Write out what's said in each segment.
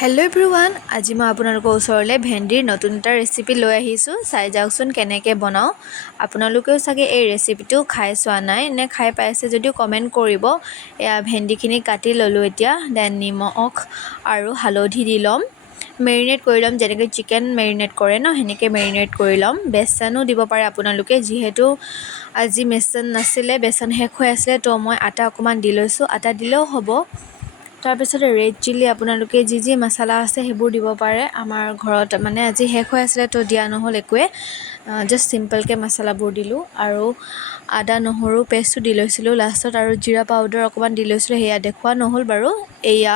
Hello' everyone, আজি মই আপোনালোকৰ ওচৰলৈ ভেন্দিৰ নতুন এটা ৰেচিপি লৈ আহিছোঁ। চাই যাওকচোন কেনেকৈ বনাওঁ। আপোনালোকেও চাগে এই ৰেচিপিটো খাই চোৱা নাই, নে খাই পাইছে যদিও কমেণ্ট কৰিব। এয়া ভেন্দিখিনি কাটি ল'লোঁ এতিয়া, দেন নিমখ আৰু হালধি দি ল'ম, মেৰিনেট কৰি ল'ম। যেনেকৈ চিকেন মেৰিনেট কৰে ন, সেনেকৈ মেৰিনেট কৰি ল'ম। বেচনো দিব পাৰে আপোনালোকে, যিহেতু আজি বেচন নাছিলে, বেচন শেষ হৈ আছিলে, তো মই আটা অকণমান দি লৈছোঁ। আটা দিলেও হ'ব। তাৰপিছতে ৰেড চিলি আপোনালোকে যি মছলা আছে সেইবোৰ দিব পাৰে। আমাৰ ঘৰত মানে আজি শেষ হৈ আছিলে, তো দিয়া নহ'ল একোৱে, জাষ্ট চিম্পলকৈ মছলাবোৰ দিলোঁ। আৰু আদা নহৰু পেষ্টটো দি লৈছিলোঁ লাষ্টত, আৰু জিৰা পাউডাৰ অকণমান দি লৈছিলোঁ, সেয়া দেখুওৱা নহ'ল বাৰু। এয়া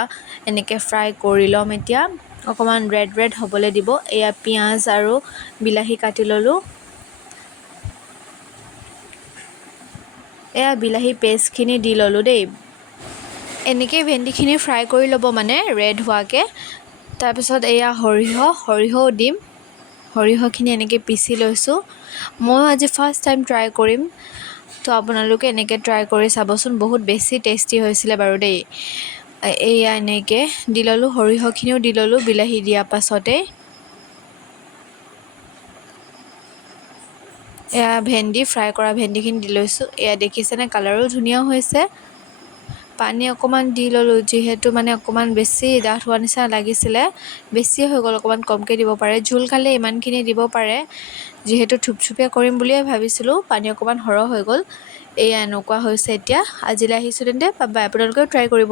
এনেকৈ ফ্ৰাই কৰি ল'ম এতিয়া, অকণমান ৰেড হ'বলৈ দিব। এয়া পিঁয়াজ আৰু বিলাহী কাটি ল'লোঁ। এয়া বিলাহী পেষ্টখিনি দি ল'লোঁ দেই। এনেকৈ ভেন্দিখিনি ফ্ৰাই কৰি ল'ব, মানে ৰেড হোৱাকৈ। তাৰপিছত এয়া সৰিয়হও দিম। সৰিয়হখিনি এনেকৈ পিচি লৈছোঁ। ময়ো আজি ফাৰ্ষ্ট টাইম ট্ৰাই কৰিম, তো আপোনালোকে এনেকৈ ট্ৰাই কৰি চাবচোন। বহুত বেছি টেষ্টি হৈছিলে বাৰু দেই। এয়া এনেকৈ দি ল'লোঁ, সৰিয়হখিনিও দি ল'লোঁ বিলাহী দিয়াৰ পাছতেই। এয়া ফ্ৰাই কৰা ভেন্দিখিনি দি লৈছোঁ। এয়া দেখিছেনে, কালাৰো ধুনীয়া হৈছে। পানী অকণমান দি ল'লোঁ, যিহেতু মানে অকণমান বেছি ডাঠ হোৱা নিচিনা লাগিছিলে, বেছিয়ে হৈ গ'ল। অকণমান কমকৈ দিব পাৰে, জোল খালে ইমানখিনি দিব পাৰে। যিহেতু থুপথুপীয়া কৰিম বুলিয়ে ভাবিছিলোঁ, পানী অকণমান সৰহ হৈ গ'ল। এয়া এনেকুৱা হৈছে এতিয়া। আজিলৈ আহিছোঁ তেন্তে, বাই বাই। আপোনালোকেও ট্ৰাই কৰিব।